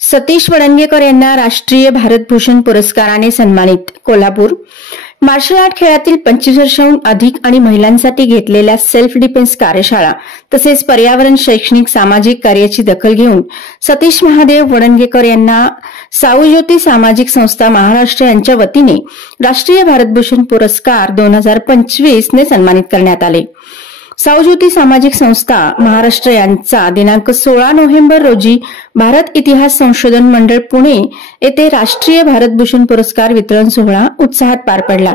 सतीश वडणगेकर यांना राष्ट्रीय भारतभूषण पुरस्काराने सन्मानित. कोल्हापूर. मार्शल आर्ट खेळातील 25 वर्षांहून अधिक आणि महिलांसाठी घेतलेल्या सेल्फ डिफेन्स कार्यशाळा तसेच पर्यावरण, शैक्षणिक, सामाजिक कार्याची दखल घेऊन सतीश महादेव वडणगेकर यांना साऊज्योती सामाजिक संस्था महाराष्ट्र यांच्या वतीने राष्ट्रीय भारतभूषण पुरस्कार 2025 ने सन्मानित करण्यात आले. साऊज्योती सामाजिक संस्था महाराष्ट्र यांचा दिनांक 16 नोव्हेंबर रोजी भारत इतिहास संशोधन मंडळ पुणे येथे राष्ट्रीय भारतभूषण पुरस्कार वितरण सोहळा उत्साहात पार पडला.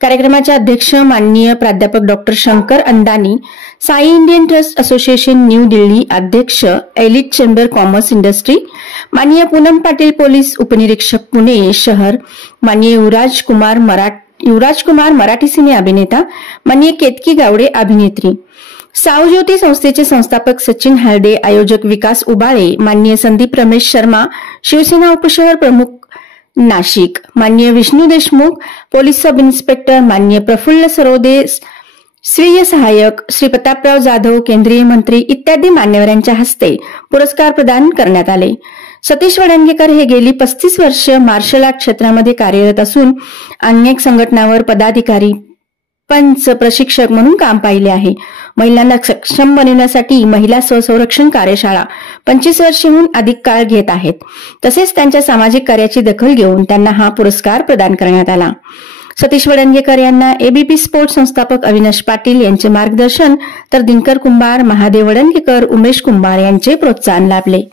कार्यक्रमाचे अध्यक्ष माननीय प्राध्यापक doctor Shankar Andani, Sai Indian trust association new Delhi अध्यक्ष, एलिट चेंबर कॉमर्स इंडस्ट्री, माननीय पूनम पाटील पोलीस उपनिरीक्षक पुणे शहर, माननीय युवराज कुमार मराठी सिने अभिनेता, माननीय केतकी गावडे अभिनेत्री, साऊज्योती संस्थेचे संस्थापक सचिन हळदे, आयोजक विकास उबाळे, माननीय संदीप रमेश शर्मा, शिवसेना उपशहर प्रमुख नाशिक, माननीय Vishnu Deshmukh, police sub inspector, माननीय प्रफुल्ल सरोदे, स्वीय सहाय्यक श्री प्रतापराव जाधव, केंद्रीय मंत्री इत्यादी मान्यवरांच्या हस्ते पुरस्कार प्रदान करण्यात आले. सतीश वडणगेकर हे गेली 35 वर्ष मार्शल आर्ट क्षेत्रामध्ये कार्यरत असून अनेक संघटनांवर पदाधिकारी, पंच, प्रशिक्षक म्हणून काम पाहिले आहे. महिलांना सक्षम बनवण्यासाठी महिला स्वसंरक्षण कार्यशाळा 25 वर्षांहून अधिक काळ घेत आहेत. तसेच त्यांच्या सामाजिक कार्याची दखल घेऊन त्यांना हा पुरस्कार प्रदान करण्यात आला. सतीश वडणगेकर यांना एबीपी स्पोर्ट्स संस्थापक अविनाश पाटील यांचे मार्गदर्शन तर दिनकर कुंभार, महादेव वडणगेकर, उमेश कुंभार यांचे प्रोत्साहन लाभले.